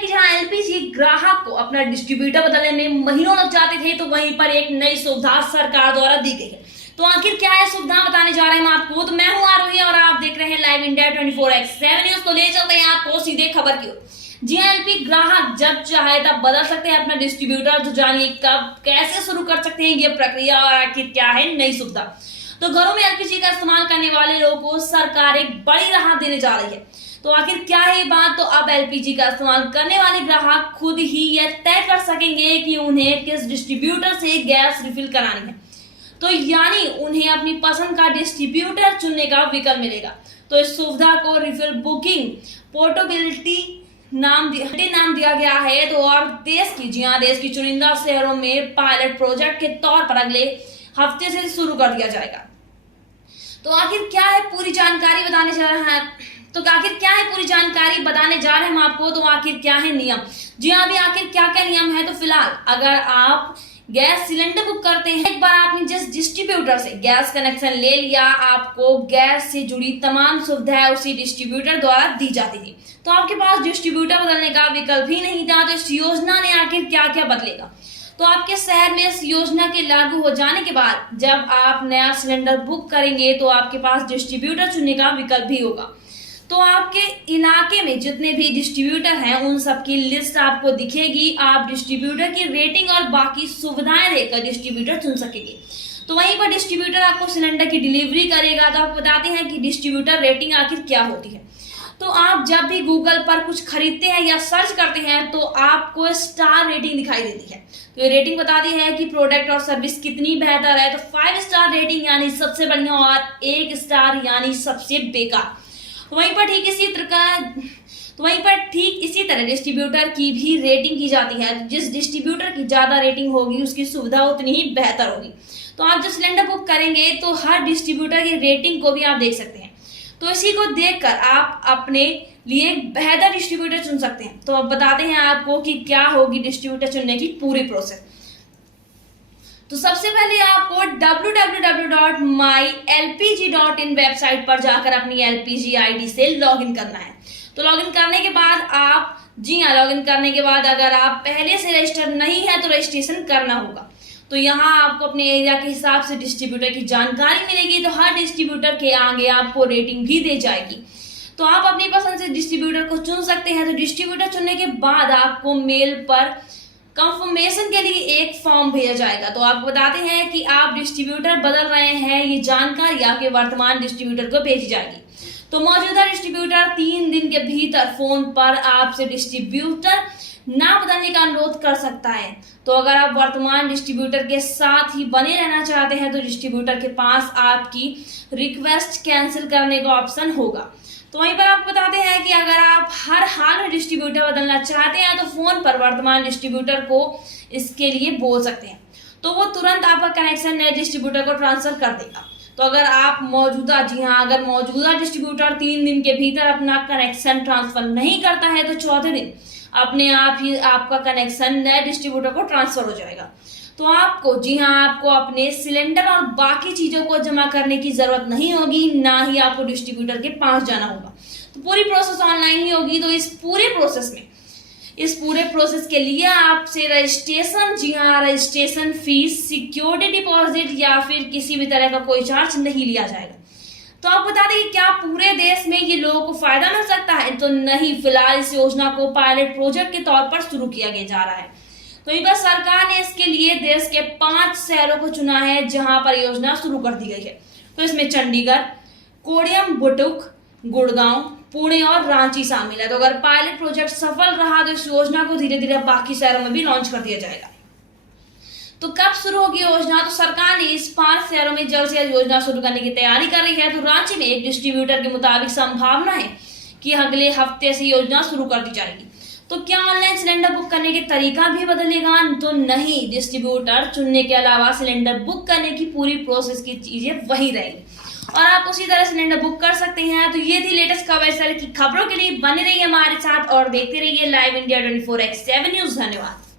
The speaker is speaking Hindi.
कि जहां एलपीजी ग्राहक को अपना डिस्ट्रीब्यूटर बदलने में महीनों लग जाते थे, तो वहीं पर एक नई सुविधा सरकार द्वारा दी गई है। तो आखिर क्या है सुविधा, बताने जा रहे हैं आपको। तो मैं हूं आरोही और आप देख रहे हैं लाइव इंडिया 24x7 न्यूज। तो ले चलते हैं आपको सीधे खबर की ओर। जी हाँ, एलपी ग्राहक जब चाहे तब बदल सकते हैं अपना डिस्ट्रीब्यूटर। तो जानिए कब कैसे शुरू कर सकते हैं ये प्रक्रिया और आखिर क्या है नई सुविधा। तो घरों में एलपीजी का इस्तेमाल करने वाले लोगों को सरकार एक बड़ी राहत देने जा रही है। तो आखिर क्या है ये बात। तो अब एलपीजी का इस्तेमाल करने वाले ग्राहक खुद ही यह तय कर सकेंगे कि उन्हें किस डिस्ट्रीब्यूटर से गैस रिफिल करानी है। तो यानी उन्हें अपनी पसंद का डिस्ट्रीब्यूटर चुनने का विकल्प मिलेगा। तो इस सुविधा को रिफिल बुकिंग पोर्टेबिलिटी नाम दिया गया है। तो और देश की चुनिंदा शहरों में पायलट प्रोजेक्ट के तौर पर अगले हफ्ते से शुरू कर दिया जाएगा। तो आखिर क्या है पूरी जानकारी बताने जा रहे हैं। तो आखिर क्या है पूरी जानकारी बताने जा रहे हैं हम आपको। तो आखिर क्या है नियम। जी हाँ, अभी आखिर क्या क्या नियम है। तो फिलहाल अगर आप गैस सिलेंडर बुक करते हैं, एक बार आपने जिस डिस्ट्रीब्यूटर से गैस कनेक्शन ले लिया, आपको गैस से जुड़ी तमाम सुविधाएं उसी डिस्ट्रीब्यूटर द्वारा दी जाती थी। तो आपके पास डिस्ट्रीब्यूटर बदलने का विकल्प ही नहीं था। तो इस योजना ने आखिर क्या क्या बदलेगा। तो आपके शहर में इस योजना के लागू हो जाने के बाद जब आप नया सिलेंडर बुक करेंगे, तो आपके पास डिस्ट्रीब्यूटर चुनने का विकल्प भी होगा। तो आपके इलाके में जितने भी डिस्ट्रीब्यूटर हैं उन सबकी लिस्ट आपको दिखेगी। आप डिस्ट्रीब्यूटर की रेटिंग और बाकी सुविधाएं देकर डिस्ट्रीब्यूटर चुन सकेंगे। तो वहीं पर डिस्ट्रीब्यूटर आपको सिलेंडर की डिलीवरी करेगा। तो आप बताते हैं कि डिस्ट्रीब्यूटर रेटिंग आखिर क्या होती है। तो आप जब भी गूगल पर कुछ खरीदते हैं या सर्च करते हैं, तो आपको स्टार रेटिंग दिखाई देती है। तो ये रेटिंग बताती है कि प्रोडक्ट और सर्विस कितनी बेहतर है। तो 5 स्टार रेटिंग यानी सबसे बढ़िया और 1 स्टार यानी सबसे बेकार। तो वहीं पर ठीक इसी तरह डिस्ट्रीब्यूटर की भी रेटिंग की जाती है। जिस डिस्ट्रीब्यूटर की ज्यादा रेटिंग होगी उसकी सुविधा उतनी ही बेहतर होगी। तो आप जब सिलेंडर बुक करेंगे तो हर डिस्ट्रीब्यूटर की रेटिंग को भी आप देख सकते हैं। तो इसी को देखकर आप अपने लिए बेहतर डिस्ट्रीब्यूटर चुन सकते हैं। तो अब बताते हैं आपको कि क्या होगी डिस्ट्रीब्यूटर चुनने की पूरी प्रोसेस। तो सबसे पहले आपको www.mylpg.in वेबसाइट पर जाकर अपनी एलपीजी आईडी से लॉगिन करना है। तो लॉगिन करने के बाद लॉगिन करने के बाद अगर आप पहले से रजिस्टर नहीं है तो रजिस्ट्रेशन करना होगा। तो यहाँ आपको अपने एरिया के हिसाब से डिस्ट्रीब्यूटर की जानकारी मिलेगी। तो हर डिस्ट्रीब्यूटर के आगे आपको रेटिंग भी दी जाएगी। तो आप अपनी पसंद से डिस्ट्रीब्यूटर को चुन सकते हैं। तो डिस्ट्रीब्यूटर चुनने के बाद आपको मेल पर कंफर्मेशन के लिए एक फॉर्म भेजा जाएगा। तो आप बताते हैं कि आप डिस्ट्रीब्यूटर बदल रहे हैं। ये जानकारी आपके वर्तमान डिस्ट्रीब्यूटर को भेजी जाएगी। तो मौजूदा डिस्ट्रीब्यूटर 3 दिन के भीतर फोन पर आपसे डिस्ट्रीब्यूटर ना बदलने का अनुरोध कर सकता है। तो अगर आप वर्तमान डिस्ट्रीब्यूटर के साथ ही बने रहना चाहते हैं, तो डिस्ट्रीब्यूटर के पास आपकी रिक्वेस्ट कैंसिल करने का ऑप्शन होगा। तो वहीं पर आप बताते हैं कि अगर आप हर हाल में डिस्ट्रीब्यूटर बदलना चाहते हैं, तो फोन पर वर्तमान डिस्ट्रीब्यूटर को इसके लिए बोल सकते हैं। तो वो तुरंत आपका कनेक्शन नए डिस्ट्रीब्यूटर को ट्रांसफर कर देगा। तो अगर आप मौजूदा डिस्ट्रीब्यूटर 3 दिन के भीतर अपना कनेक्शन ट्रांसफर नहीं करता है, तो चौथे दिन अपने आप ही आपका कनेक्शन नए डिस्ट्रीब्यूटर को ट्रांसफर हो जाएगा। तो आपको अपने सिलेंडर और बाकी चीजों को जमा करने की जरूरत नहीं होगी, ना ही आपको डिस्ट्रीब्यूटर के पास जाना होगा। तो पूरी प्रोसेस ऑनलाइन ही होगी। तो इस पूरे प्रोसेस के लिए आपसे रजिस्ट्रेशन फीस, सिक्योरिटी डिपॉजिट या फिर किसी भी तरह का कोई चार्ज नहीं लिया जाएगा। तो आप बता दें कि क्या पूरे देश में ये लोगों को फायदा मिल सकता है। तो नहीं, फिलहाल इस योजना को पायलट प्रोजेक्ट के तौर पर शुरू किया जा रहा है। तो इस बार सरकार ने इसके लिए देश के 5 शहरों को चुना है जहां पर योजना शुरू कर दी गई है। तो इसमें चंडीगढ़, कोयम्बटूर, गुड़गांव, पुणे और रांची शामिल है। तो अगर पायलट प्रोजेक्ट सफल रहा तो इस योजना को धीरे धीरे बाकी शहरों में भी लॉन्च कर दिया जाएगा। तो कब शुरू होगी योजना। तो सरकार ने इस 5 शहरों में जल्द से जल्द योजना शुरू करने की तैयारी कर रही है। तो रांची में एक डिस्ट्रीब्यूटर के मुताबिक संभावना है कि अगले हफ्ते से योजना शुरू कर दी जाएगी। तो क्या ऑनलाइन सिलेंडर बुक करने के तरीका भी बदलेगा। तो नहीं, डिस्ट्रीब्यूटर चुनने के अलावा सिलेंडर बुक करने की पूरी प्रोसेस की चीजें वही रहेगी और आप उसी तरह सिलेंडर बुक कर सकते हैं। तो ये थी लेटेस्ट खबर। इस तरह की खबरों के लिए बने रहिए हमारे साथ और देखते रहिए लाइव इंडिया 24x7 न्यूज। धन्यवाद।